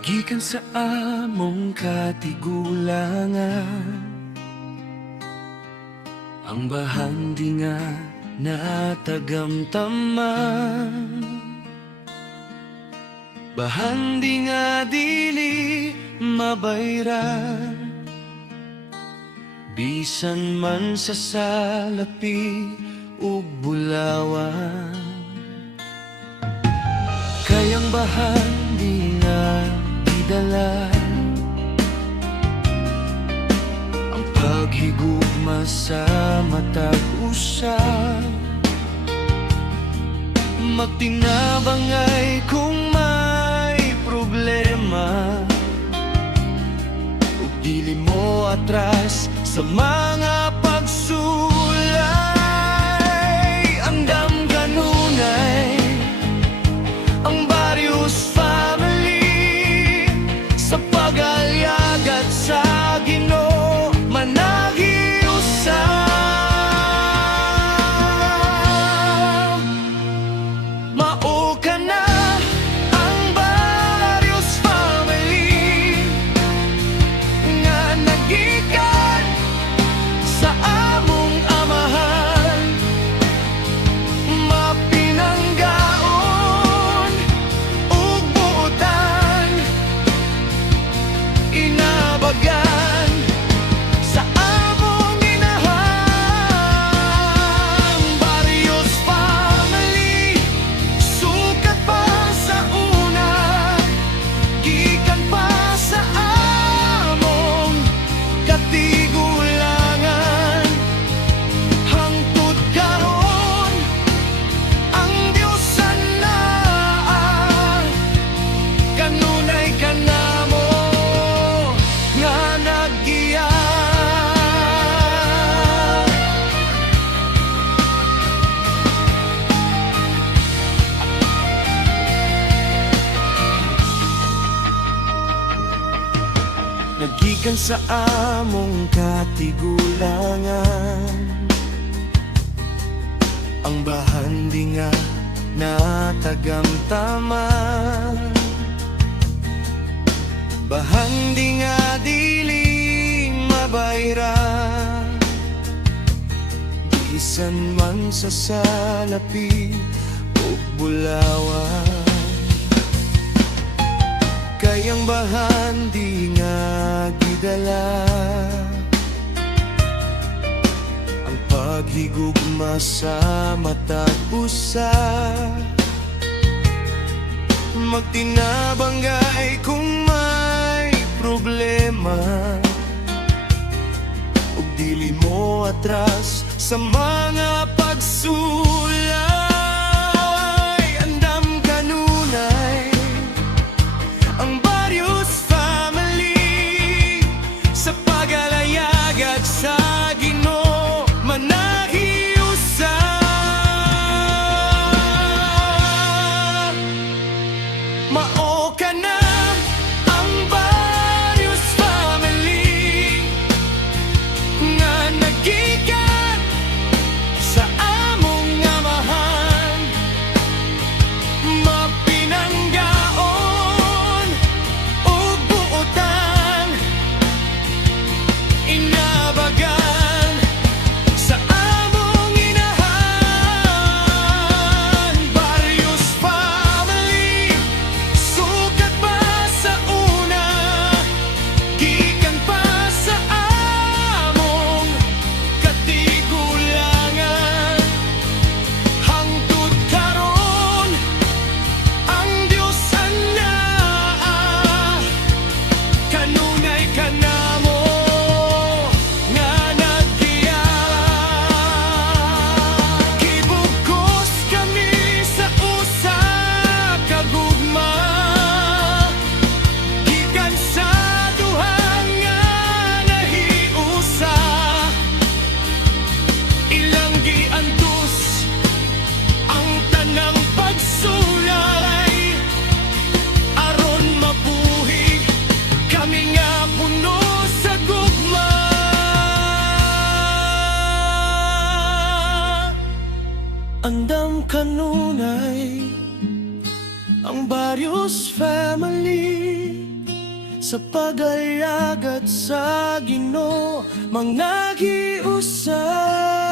Gikan sa among katigulangan, ang bahandi nga natagamtaman, bahandi nga dili mabayran, bisan man sa salapi ug bulawan. Kayang bahandi nga idala ang paghigugma sa matag usab, magtinabangay kung may problema, ug dili mo atras sa mga pagsulay. Andam kanunay ang Barrios family sa pag-alyagat sa Ginoo managiusab. Mao ka na ang Barrios family nga nagikan sa among amahan, mapinanggaon ug buotan, inabagan sa among inahan. Barrios family, sukat pa sa una, gikan pa sa among katigulangan. Hangtod karon ang Dios anaa, kanunay kanamo nga naggiya. Nagikan sa among katigulangan, ang bahandi nga natagamtaman, bahandi nga dili mabayran, bisan man sa salapi ug bulawan. Kayang bahandi nga gidala ang paghigugma sa matag usab, magtinabanggay kung may problema, ug dili mo atras sa mga pagsulay. Andam kanunay ang Barrios family sa pag-alayagat sa Ginoo manahiusab. Mao ka na ang Barrios family nga nagikan sa among amahan, mapinanggaon ug buotan, inabagan sa among inahan. Barrios family, sukat pa sa una, gikan pa sa among katigulangan. Hangtod karon ang Dios anaa, kanunay kanamo nga naggiya. Kibugkos kami sa usa ka gugma, gikan sa duha nga nahiusa, ilang giantos ang tanang pagsulay, aron mabuhi kami nga puno sa gugma. Andam kanunay ang Barrios family sa pagayag at sa Ginoo mga giusap.